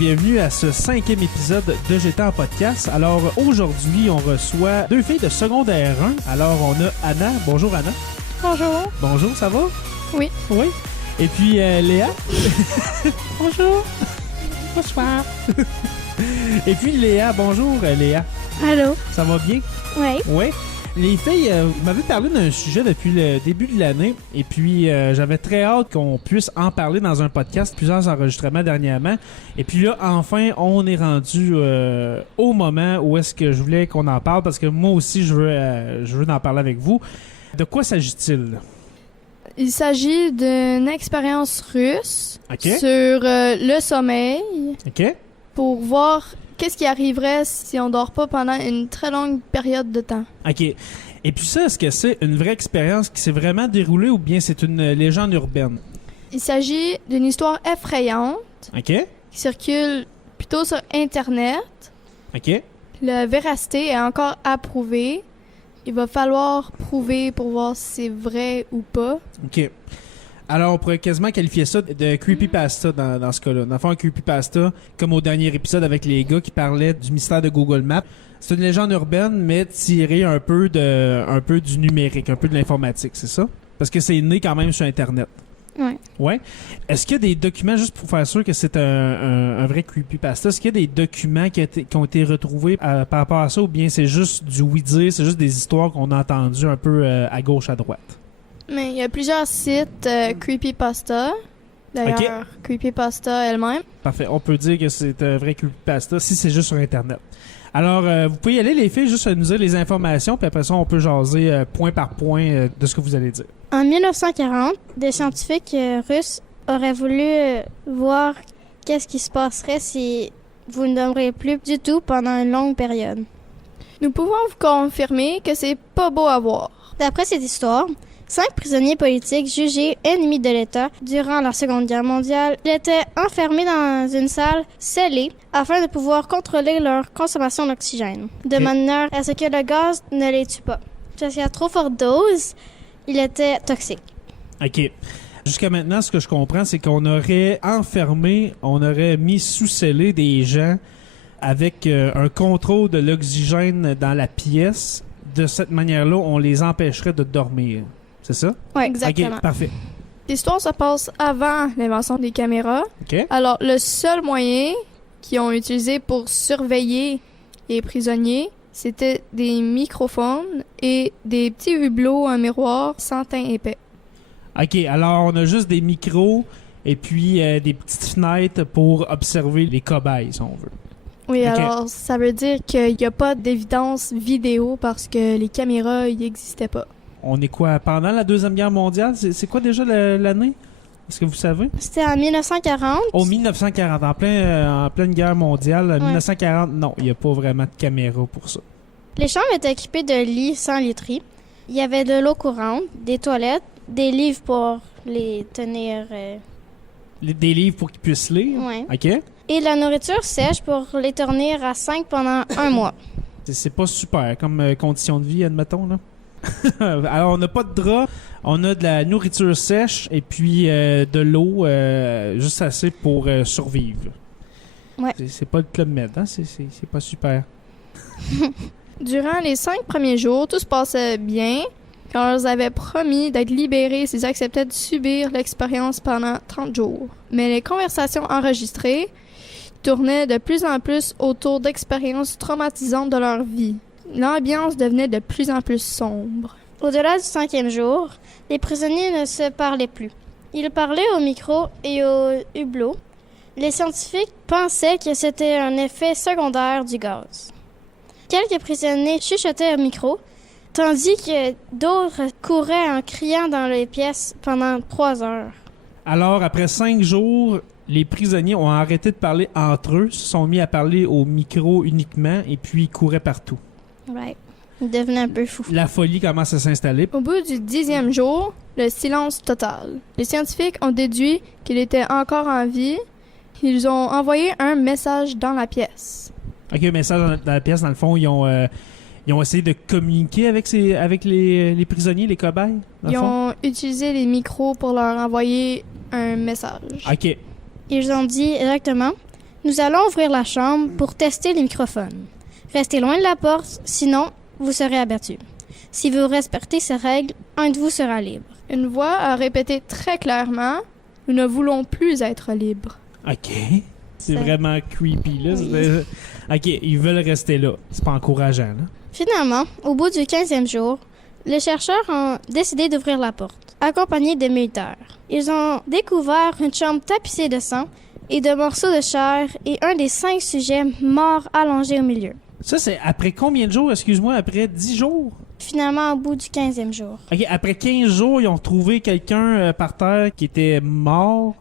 bienvenue à ce 5e épisode de J'étais en podcast. Alors aujourd'hui, on reçoit deux filles de secondaire 1. Alors on a Anna. Bonjour Anna. Bonjour. Bonjour, ça va? Oui. Oui. Et puis Léa. Bonjour. Bonsoir. Et puis Léa. Bonjour Léa. Allô. Ça va bien? Oui. Oui. Les filles, vous m'avez parlé d'un sujet depuis le début de l'année et puis j'avais très hâte qu'on puisse en parler dans un podcast, plusieurs enregistrements dernièrement. Et puis là, enfin, on est rendu au moment où est-ce que je voulais qu'on en parle parce que moi aussi, je veux en parler avec vous. De quoi s'agit-il? Il s'agit d'une expérience russe OK. sur le sommeil OK. pour voir qu'est-ce qui arriverait si on dort pas pendant une très longue période de temps. OK. Et puis ça, est-ce que c'est une vraie expérience qui s'est vraiment déroulée ou bien c'est une légende urbaine? Il s'agit d'une histoire effrayante OK. qui circule plutôt sur Internet. OK. La véracité est encore à prouver. Il va falloir prouver pour voir si c'est vrai ou pas. OK. Alors, on pourrait quasiment qualifier ça de creepypasta dans ce cas-là. Dans le fond, un creepypasta, comme au dernier épisode avec les gars qui parlaient du mystère de Google Maps, c'est une légende urbaine, mais tirée un peu du numérique, un peu de l'informatique, c'est ça? Parce que c'est né quand même sur Internet. Ouais. Ouais. Est-ce qu'il y a des documents, juste pour faire sûr que c'est un vrai creepypasta, est-ce qu'il y a des documents qui ont été retrouvés par rapport à ça, ou bien c'est juste du oui-dire, c'est juste des histoires qu'on a entendues un peu à gauche, à droite? Mais il y a plusieurs sites creepypasta. D'ailleurs, OK. creepypasta elle-même. Parfait. On peut dire que c'est un vrai creepypasta si c'est juste sur Internet. Alors, vous pouvez y aller, les filles, juste nous dire les informations, puis après ça, on peut jaser point par point de ce que vous allez dire. En 1940, des scientifiques russes auraient voulu voir qu'est-ce qui se passerait si vous ne dormiriez plus du tout pendant une longue période. Nous pouvons vous confirmer que c'est pas beau à voir. D'après cette histoire, 5 prisonniers politiques jugés ennemis de l'État durant la Seconde Guerre mondiale étaient enfermés dans une salle scellée afin de pouvoir contrôler leur consommation d'oxygène, de manière à ce que le gaz ne les tue pas. Parce qu'à trop forte dose, il était toxique. OK. Jusqu'à maintenant, ce que je comprends, c'est qu'on aurait enfermé, on aurait mis sous scellé des gens avec un contrôle de l'oxygène dans la pièce. De cette manière-là, on les empêcherait de dormir. C'est ça? Oui, exactement. OK, parfait. L'histoire se passe avant l'invention des caméras. OK. Alors, le seul moyen qu'ils ont utilisé pour surveiller les prisonniers, c'était des microphones et des petits hublots en miroir sans teint épais. OK, alors on a juste des micros et puis des petites fenêtres pour observer les cobayes, si on veut. Oui, OK. alors ça veut dire qu'il n'y a pas d'évidence vidéo parce que les caméras n'existaient pas. On est quoi? Pendant la Deuxième Guerre mondiale? C'est quoi déjà l'année? Est-ce que vous savez? C'était en 1940. Au 1940, en pleine guerre mondiale. 1940, non, il n'y a pas vraiment de caméra pour ça. Les chambres étaient équipées de lits sans literie. Il y avait de l'eau courante, des toilettes, des livres pour les tenir... Des livres pour qu'ils puissent lire? Ouais. OK. Et de la nourriture sèche pour les tenir à 5 pendant un mois. C'est pas super comme condition de vie, admettons, là. Alors, on n'a pas de drap, on a de la nourriture sèche et puis de l'eau, juste assez pour survivre. Ouais. C'est pas le Club Med, hein? C'est pas super. Durant les 5 premiers jours, tout se passait bien. Quand on leur avait promis d'être libérés s'ils acceptaient de subir l'expérience pendant 30 jours. Mais les conversations enregistrées tournaient de plus en plus autour d'expériences traumatisantes de leur vie. L'ambiance devenait de plus en plus sombre. Au-delà du 5e jour, les prisonniers ne se parlaient plus. Ils parlaient au micro et au hublot. Les scientifiques pensaient que c'était un effet secondaire du gaz. Quelques prisonniers chuchotaient au micro, tandis que d'autres couraient en criant dans les pièces pendant 3 heures. Alors, après 5 jours, les prisonniers ont arrêté de parler entre eux, se sont mis à parler au micro uniquement et puis couraient partout. Ouais. Ils devenaient un peu fous. La folie commence à s'installer. Au bout du 10e jour, le silence total. Les scientifiques ont déduit qu'il était encore en vie. Ils ont envoyé un message dans la pièce. OK, un message dans la pièce, dans le fond, ils ont essayé de communiquer avec les prisonniers, les cobayes, dans le Ils fond? ont utilisé les micros pour leur envoyer un message. OK. Ils ont dit exactement Nous allons ouvrir la chambre pour tester les microphones. Restez loin de la porte, sinon vous serez abattu. Si vous respectez ces règles, un de vous sera libre. Une voix a répété très clairement « Nous ne voulons plus être libres. OK. C'est Ça- vraiment creepy, là. Oui. OK, ils veulent rester là. C'est pas encourageant, là. Finalement, au bout du 15e jour, les chercheurs ont décidé d'ouvrir la porte, accompagnés des militaires. Ils ont découvert une chambre tapissée de sang et de morceaux de chair et un des 5 sujets morts allongés au milieu. Ça, c'est après combien de jours, excuse-moi? Après 10 jours? Finalement, au bout du 15e jour. OK, après 15 jours, ils ont trouvé quelqu'un par terre qui était mort.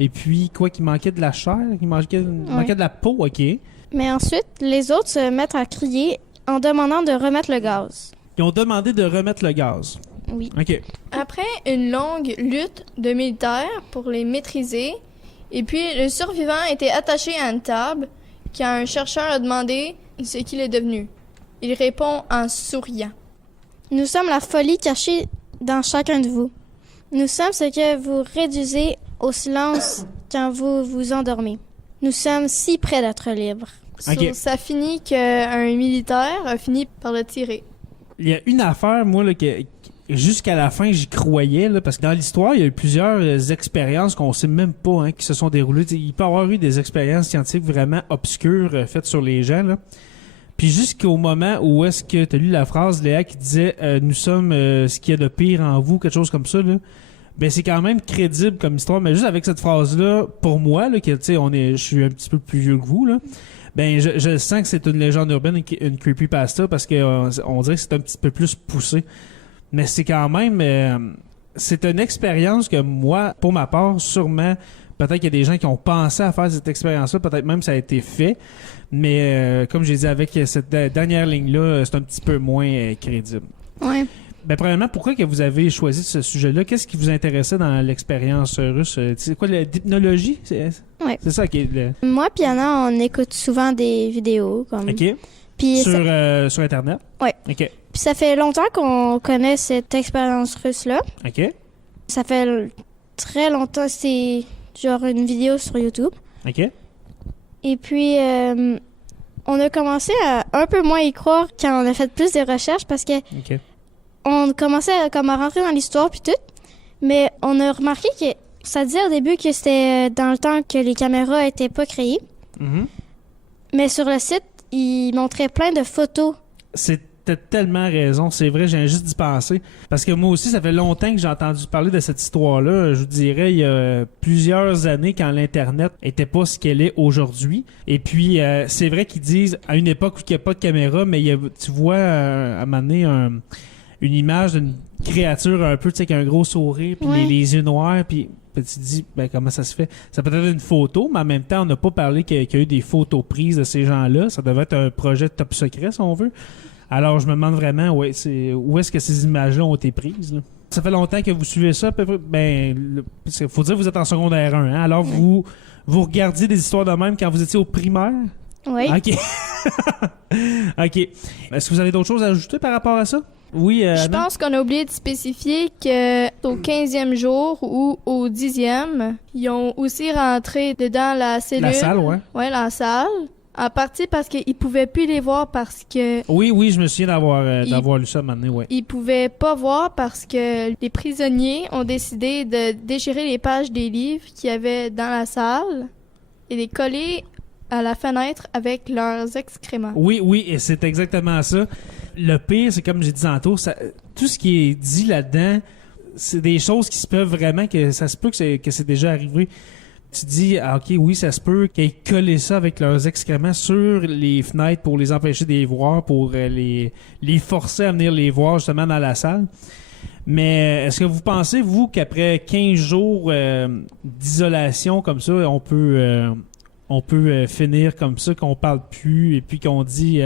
Et puis, quoi, qui manquait de la chair? Qui manquait de la peau, OK. Mais ensuite, les autres se mettent à crier en demandant de remettre le gaz. Ils ont demandé de remettre le gaz. Oui. OK. » Après une longue lutte de militaires pour les maîtriser, et puis le survivant était attaché à une table quand un chercheur a demandé ce qu'il est devenu. Il répond en souriant. Nous sommes la folie cachée dans chacun de vous. Nous sommes ce que vous réduisez au silence quand vous vous endormez. Nous sommes si près d'être libres. Ok. Ça finit qu'un militaire a fini par le tirer. Il y a une affaire, moi, là, que jusqu'à la fin, j'y croyais, là, parce que dans l'histoire, il y a eu plusieurs expériences qu'on sait même pas qui se sont déroulées. T'sais, il peut y avoir eu des expériences scientifiques vraiment obscures faites sur les gens, là. Puis jusqu'au moment où est-ce que tu as lu la phrase, Léa, qui disait nous sommes ce qu'il y a de pire en vous, quelque chose comme ça, là. Ben c'est quand même crédible comme histoire, mais juste avec cette phrase-là, pour moi, là, que tu sais, je suis un petit peu plus vieux que vous, là. Ben je sens que c'est une légende urbaine, une creepypasta, parce que on dirait que c'est un petit peu plus poussé. Mais c'est quand même c'est une expérience que moi, pour ma part, sûrement, peut-être qu'il y a des gens qui ont pensé à faire cette expérience-là, peut-être même ça a été fait. Mais comme j'ai dit, avec cette dernière ligne-là, c'est un petit peu moins crédible. Ouais. Ben, premièrement, pourquoi que vous avez choisi ce sujet-là? Qu'est-ce qui vous intéressait dans l'expérience russe? C'est quoi, l'hypnologie? Ouais. C'est ça qui est... Moi puis Anna, on écoute souvent des vidéos comme. OK. Puis Sur Internet? Ouais. OK. puis ça fait longtemps qu'on connaît cette expérience russe-là. OK. Ça fait très longtemps. C'est genre une vidéo sur YouTube. OK. Et puis, on a commencé à un peu moins y croire quand on a fait plus de recherches parce que OK. on commençait à rentrer dans l'histoire puis tout. Mais on a remarqué que ça disait au début que c'était dans le temps que les caméras étaient pas créées. Mhm. Mais sur le site, ils montraient plein de photos. T'as tellement raison, c'est vrai, j'ai juste d'y penser. Parce que moi aussi, ça fait longtemps que j'ai entendu parler de cette histoire-là. Je vous dirais, il y a plusieurs années, quand l'Internet était pas ce qu'elle est aujourd'hui. Et puis, c'est vrai qu'ils disent, à une époque où il n'y a pas de caméra, mais tu vois, à un moment donné, une image d'une créature un peu, tu sais, qui a un gros sourire, puis Ouais. les yeux noirs, puis tu te dis, ben, comment ça se fait? Ça peut être une photo, mais en même temps, on n'a pas parlé qu'il y a eu des photos prises de ces gens-là. Ça devait être un projet top secret, si on veut. Alors, je me demande vraiment où est-ce que ces images-là ont été prises, là. Ça fait longtemps que vous suivez ça, à peu près. Ben, il faut dire que vous êtes en secondaire 1, hein? Alors, vous regardiez des histoires de même quand vous étiez au primaire? Oui. OK. OK. Est-ce que vous avez d'autres choses à ajouter par rapport à ça? Oui, Je Anna? pense qu'on a oublié de spécifier qu'au 15e jour ou au 10e, ils ont aussi rentré dedans la cellule. La salle, ouais. Ouais, la salle. En partie parce qu'ils pouvaient plus les voir parce que Oui, je me souviens d'avoir lu ça maintenant, ouais. ils pouvaient pas voir parce que les prisonniers ont décidé de déchirer les pages des livres qu'il y avait dans la salle et les coller à la fenêtre avec leurs excréments. Oui, et c'est exactement ça. Le pire, c'est comme j'ai dit tantôt, tout ce qui est dit là-dedans, c'est des choses qui se peuvent vraiment, que ça se peut que c'est déjà arrivé. Tu dis, ah, OK, oui, ça se peut qu'ils aient collé ça avec leurs excréments sur les fenêtres pour les empêcher de les voir, pour les forcer à venir les voir justement dans la salle. Mais est-ce que vous pensez, vous, qu'après 15 jours d'isolation comme ça, on peut finir comme ça, qu'on parle plus et puis qu'on dit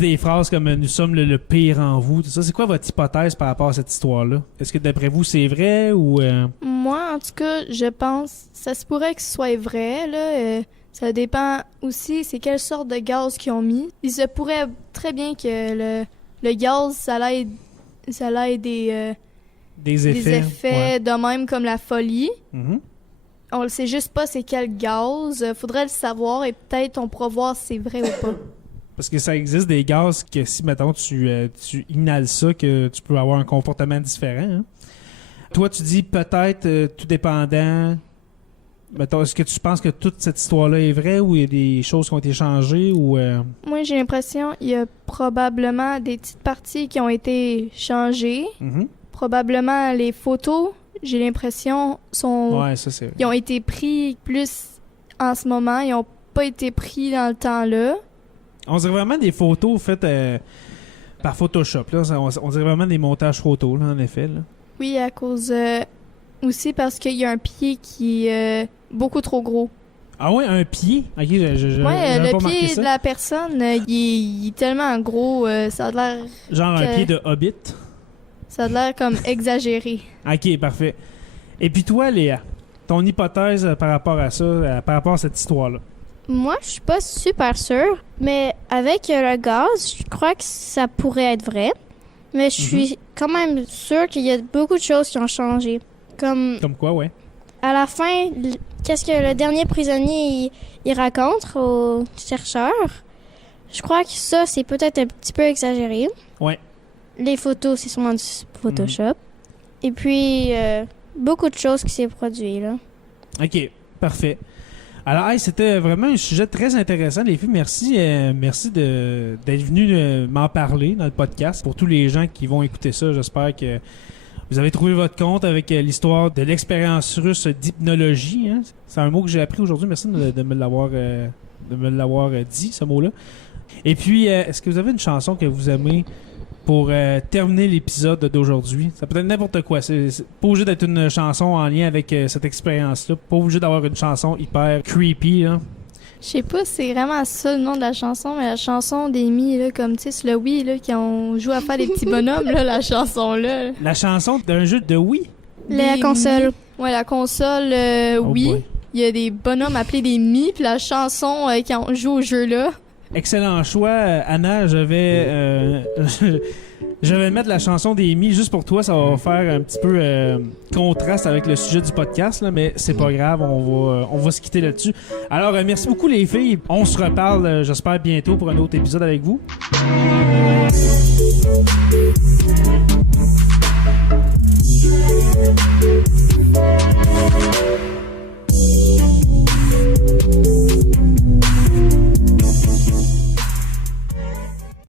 des phrases comme nous sommes le pire en vous, tout ça. C'est quoi votre hypothèse par rapport à cette histoire-là? Est-ce que d'après vous c'est vrai ou Moi, en tout cas, je pense ça se pourrait que ce soit vrai, là. Ça dépend aussi c'est quelle sorte de gaz qu'ils ont mis. Il se pourrait très bien que le gaz, ça ait des des effets de même comme la folie. Mhm. on le sait juste pas c'est quel gaz. Faudrait le savoir et peut-être on pourra voir si c'est vrai ou pas. Parce que ça existe des gaz que si, mettons, tu inhales ça, que tu peux avoir un comportement différent. Hein? Toi, tu dis peut-être tout dépendant. Mettons, est-ce que tu penses que toute cette histoire-là est vraie ou il y a des choses qui ont été changées ou Moi, j'ai l'impression qu'il y a probablement des petites parties qui ont été changées. Mhm. Probablement les photos, j'ai l'impression, Ouais, ça c'est. ils ont été pris plus en ce moment. Ils n'ont pas été pris dans le temps-là. On dirait vraiment des photos faites par Photoshop. Là. On dirait vraiment des montages photos, là, en effet. Là. Oui, à cause aussi parce qu'il y a un pied qui est beaucoup trop gros. Ah ouais, un pied? Ok, Ouais, j'avais pas le remarqué pied ça. de la personne, il est tellement gros, ça a l'air Genre un que- pied de hobbit. ça a l'air comme exagéré. Ok, parfait. Et puis toi, Léa, ton hypothèse par rapport à ça, par rapport à cette histoire-là? Moi, je suis pas super sûre, mais avec le gaz, je crois que ça pourrait être vrai. Mais je suis quand même sûre qu'il y a beaucoup de choses qui ont changé. Comme Comme quoi, ouais. à la fin, qu'est-ce que le dernier prisonnier il raconte aux chercheurs? Je crois que ça, c'est peut-être un petit peu exagéré. Ouais. Les photos, c'est sûrement du Photoshop. Et puis, beaucoup de choses qui s'est produit, là. Ok, parfait. Alors, hey, c'était vraiment un sujet très intéressant, les filles. Merci, merci d'être venus m'en parler dans le podcast. Pour tous les gens qui vont écouter ça, j'espère que vous avez trouvé votre compte avec l'histoire de l'expérience russe d'hypnologie. Hein? C'est un mot que j'ai appris aujourd'hui. Merci de me l'avoir dit, ce mot-là. Et puis, est-ce que vous avez une chanson que vous aimez pour terminer l'épisode d'aujourd'hui? Ça peut être n'importe quoi. C'est pas obligé d'être une chanson en lien avec cette expérience-là. Pas obligé d'avoir une chanson hyper creepy. Là. Je sais pas si c'est vraiment ça le nom de la chanson, mais la chanson d'Amy, là, comme tu sais, sur le Wii, là, qui ont joué à faire des petits bonhommes, là, la chanson-là. La chanson d'un jeu de Wii. La Des console. Mi. Ouais, la console Oh Wii. boy. Il y a des bonhommes appelés des Mi, puis la chanson qui ont joué au jeu-là. Excellent choix, Anna. Je vais mettre la chanson des Mi juste pour toi. Ça va faire un petit peu contraste avec le sujet du podcast, là, mais c'est pas grave. On va se quitter là-dessus. Alors, merci beaucoup les filles. On se reparle, j'espère, bientôt pour un autre épisode avec vous.